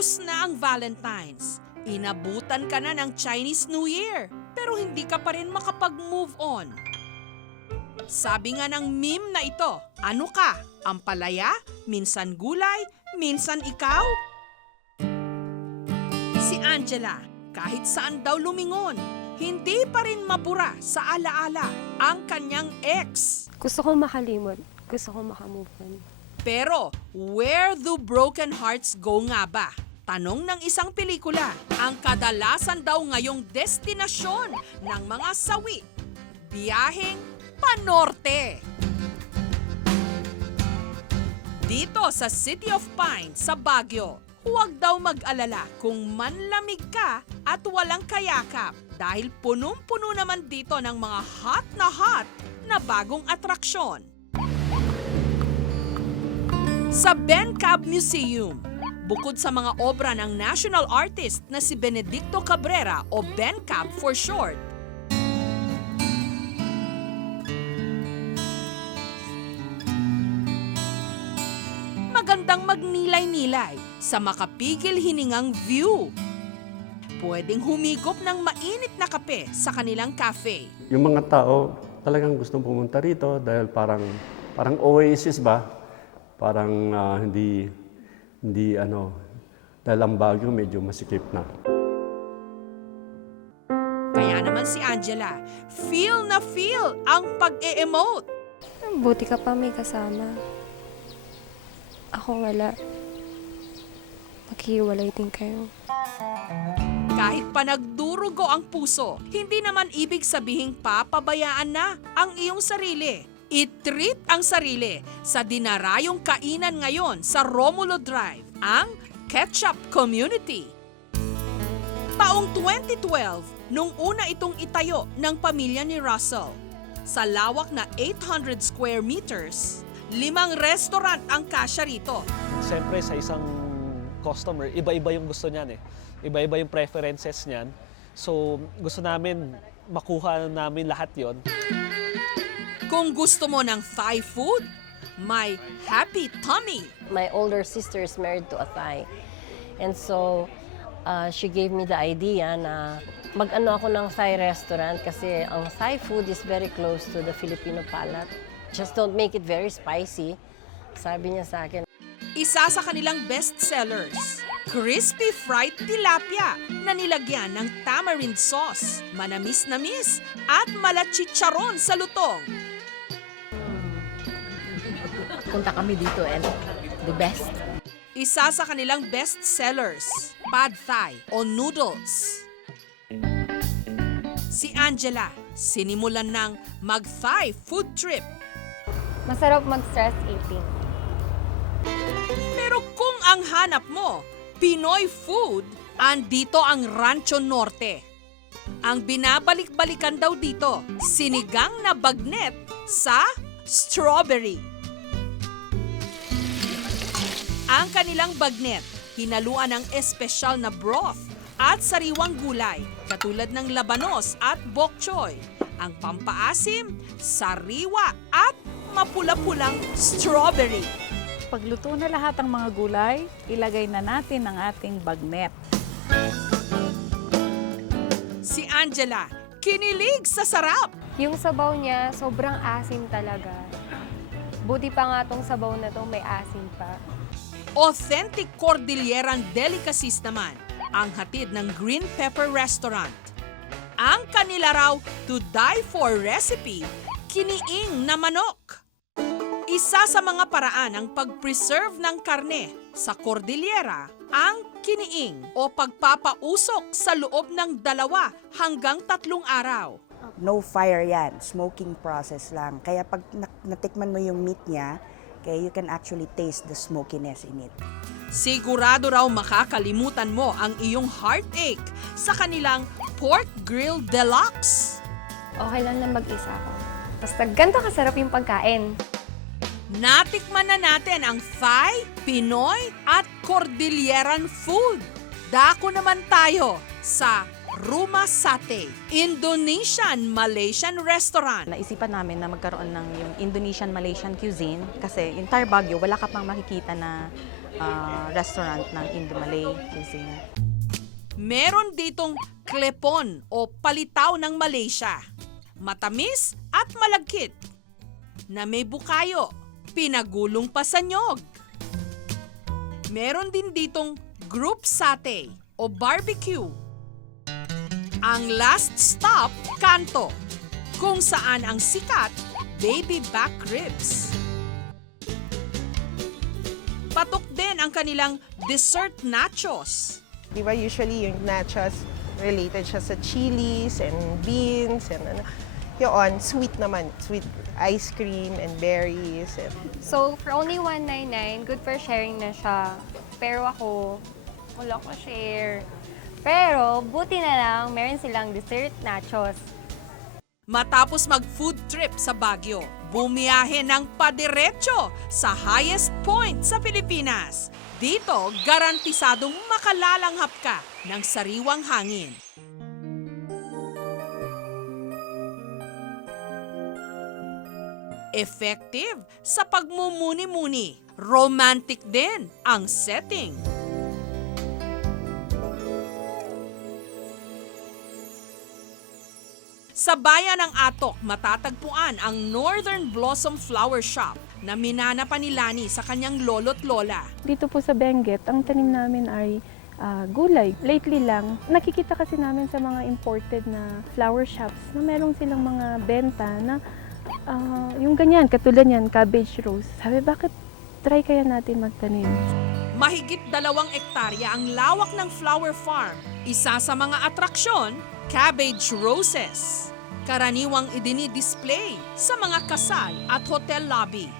Tapos na ang Valentine's. Inabutan ka na ng Chinese New Year, pero hindi ka pa rin makapag-move on. Sabi nga ng meme na ito, ano ka? Ampalaya? Minsan gulay? Minsan ikaw? Si Angela, kahit saan daw lumingon, hindi pa rin mabura sa alaala ang kanyang ex. Gusto ko makalimot. Gusto ko makamove on. Pero, where do broken hearts go nga ba? Tanong ng isang pelikula, ang kadalasan daw ngayong destinasyon ng mga sawi, biyaheng panorte. Dito sa City of Pines sa Baguio, huwag daw mag-alala kung manlamig ka at walang kayakap dahil punong-puno naman dito ng mga hot na bagong atraksyon. Sa Bencab Museum, bukod sa mga obra ng national artist na si Benedicto Cabrera o Bencab for short, magandang magnilay-nilay sa makapigil hiningang view. Pwedeng humigop ng mainit na kape sa kanilang cafe. Yung mga tao talagang gustong pumunta rito dahil parang oasis ba? Parang hindi dahil ang Baguio medyo masikip na. Kaya naman si Angela, feel na feel ang pag-e-emote. Buti ka pa may kasama. Ako wala. Maghiwalay din kayo. Kahit pa nagdurugo ang puso, hindi naman ibig sabihing papabayaan na ang iyong sarili. I-treat ang sarili sa dinarayong kainan ngayon sa Romulo Drive, ang Ketchup Community. Taong 2012, nung una itong itayo ng pamilya ni Russell. Sa lawak na 800 square meters, 5 restaurant ang kasya rito. Siyempre sa isang customer, iba-iba yung gusto niyan eh. Iba-iba yung preferences niyan. So gusto namin makuha namin lahat yon. Kung gusto mo ng Thai food, may Happy Tummy. My older sister is married to a Thai. And so, she gave me the idea na mag-ano ako ng Thai restaurant kasi ang Thai food is very close to the Filipino palate. Just don't make it very spicy. Sabi niya sa akin. Isa sa kanilang best sellers, crispy fried tilapia na nilagyan ng tamarind sauce, manamis-namis at malachicharon sa lutong. Punta kami dito and the best. Isa sa kanilang best sellers, pad thai o noodles. Si Angela, sinimulan ng mag-Thai food trip. Masarap mag-stress eating. Pero kung ang hanap mo, Pinoy food, andito ang Rancho Norte. Ang binabalik-balikan daw dito, sinigang na bagnet sa strawberry. Ang kanilang bagnet, hinaluan ng espesyal na broth at sariwang gulay katulad ng labanos at bok choy. Ang pampaasim, sariwa at mapula-pulang strawberry. Pagluto na lahat ng mga gulay, ilagay na natin ang ating bagnet. Si Angela, kinilig sa sarap. Yung sabaw niya, sobrang asim talaga. Buti pa nga tong sabaw na to, may asim pa. Authentic Cordilleran delicacies naman ang hatid ng Green Pepper Restaurant. Ang kanila raw to die for recipe, kiniing na manok. Isa sa mga paraan ng pag-preserve ng karne sa Cordillera, ang kiniing o pagpapausok sa loob ng 2 hanggang 3 araw. No fire yan, smoking process lang. Kaya pag natikman mo yung meat niya, okay, you can actually taste the smokiness in it. Sigurado raw makakalimutan mo ang iyong heartache sa kanilang Pork Grill Deluxe. Okay lang na mag-isa ako. Basta ganito kasarap yung pagkain. Natikman na natin ang Thai, Pinoy at Cordilleran food. Dako naman tayo sa Rumah Sate, Indonesian-Malaysian restaurant. Naisipan namin na magkaroon ng yung Indonesian-Malaysian cuisine kasi in entire Baguio, wala ka pang makikita na restaurant ng Indo-Malay cuisine. Meron ditong klepon o palitaw ng Malaysia. Matamis at malagkit. Na may bukayo, pinagulong pa sa nyog. Meron din ditong group satay o barbecue. Ang last stop, Kanto, kung saan ang sikat, baby back ribs. Patok din ang kanilang dessert nachos. Di ba usually yung nachos related siya sa chilies and beans and ano. Yun, sweet naman. Sweet ice cream and berries. And So, for only $199, good for sharing na siya. Pero ako, wala ko share. Pero, buti na lang, meron silang dessert nachos. Matapos mag-food trip sa Baguio, bumiyahe ng padiretso sa highest point sa Pilipinas. Dito, garantisadong makalalanghap ka ng sariwang hangin. Effective sa pagmumuni-muni. Romantic din ang setting. Sa bayan ng Atok, matatagpuan ang Northern Blossom Flower Shop na minana pa ni Lani sa kanyang lolo't lola. Dito po sa Benguet, ang tanim namin ay gulay. Lately lang, nakikita kasi namin sa mga imported na flower shops na meron silang mga benta na yung ganyan, katulad yan, cabbage rose. Sabi, bakit try kaya natin magtanim? Mahigit 2 ektarya ang lawak ng flower farm. Isa sa mga atraksyon, cabbage roses. Karaniwang idini-display sa mga kasal at hotel lobby.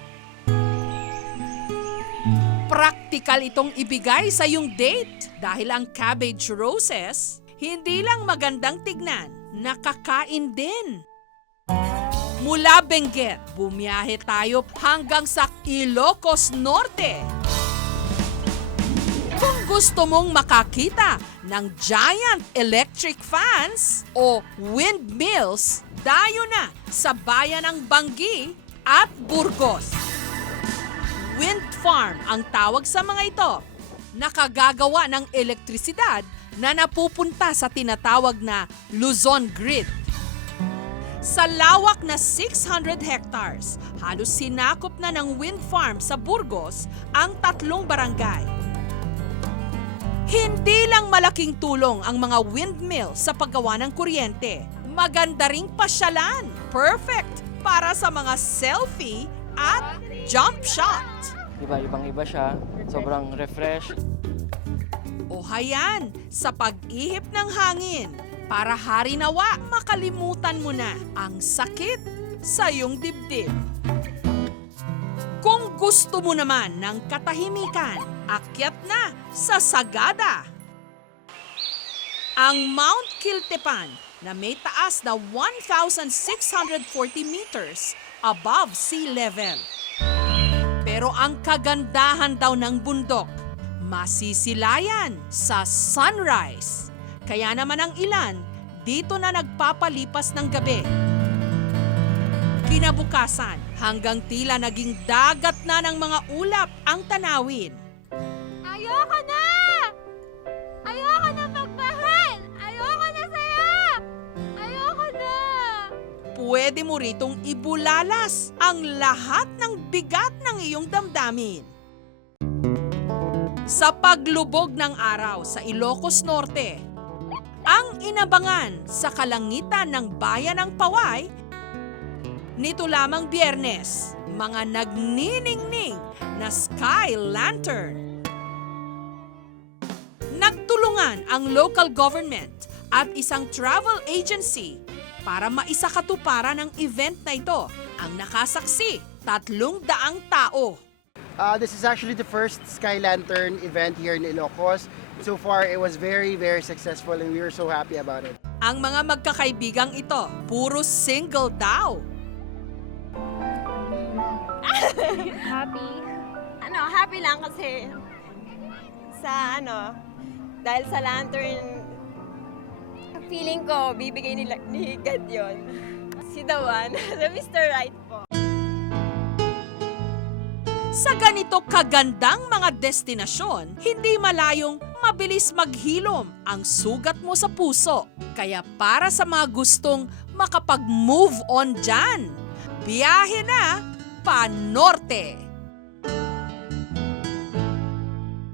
Praktikal itong ibigay sa iyong date dahil ang cabbage roses hindi lang magandang tignan, nakakain din. Mula Benguet, bumiyahe tayo hanggang sa Ilocos Norte. Kung gusto mong makakita ng giant electric fans o windmills, dayo na sa bayan ng Banggi at Burgos. Wind farm ang tawag sa mga ito. Nakagagawa ng elektrisidad na napupunta sa tinatawag na Luzon Grid. Sa lawak na 600 hectares, halos sinakop na ng wind farm sa Burgos ang 3 barangay. Hindi lang malaking tulong ang mga windmill sa paggawa ng kuryente. Maganda ring pasyalan. Perfect para sa mga selfie at jump shot. Ibang-iba siya. Sobrang refresh. O hayan, sa pag-ihip ng hangin, para harinawa makalimutan mo na ang sakit sa iyong dibdib. Kung gusto mo naman ng katahimikan, akyat na sa Sagada. Ang Mount Quiltepan na may taas na 1,640 meters above sea level. Pero ang kagandahan daw ng bundok, masisilayan sa sunrise. Kaya naman ang ilan, dito na nagpapalipas ng gabi. Kinabukasan, hanggang tila naging dagat na ng mga ulap ang tanawin. Ayoko na! Ayoko na magmahal! Ayoko na sa'yo! Ayoko na! Pwede mo ritong ibulalas ang lahat ng bigat ng iyong damdamin. Sa paglubog ng araw sa Ilocos Norte, ang inabangan sa kalangitan ng bayan ng Paway, nito lamang Biyernes, mga nagniningning na sky lantern. Nagtulungan ang local government at isang travel agency para maisakatuparan ang event na ito. Ang nakasaksi, 300 tao. This is actually the first Sky Lantern event here in Ilocos. So far, it was very, very successful and we were so happy about it. Ang mga magkakaibigang ito, puro single daw. Happy. Happy lang kasi dahil sa lantern, feeling ko bibigay ni God yun. Si The One, the Mr. Right po. Sa ganito kagandang mga destinasyon, hindi malayong mabilis maghilom ang sugat mo sa puso. Kaya para sa mga gustong makapag-move on dyan, biyahe na pa Norte!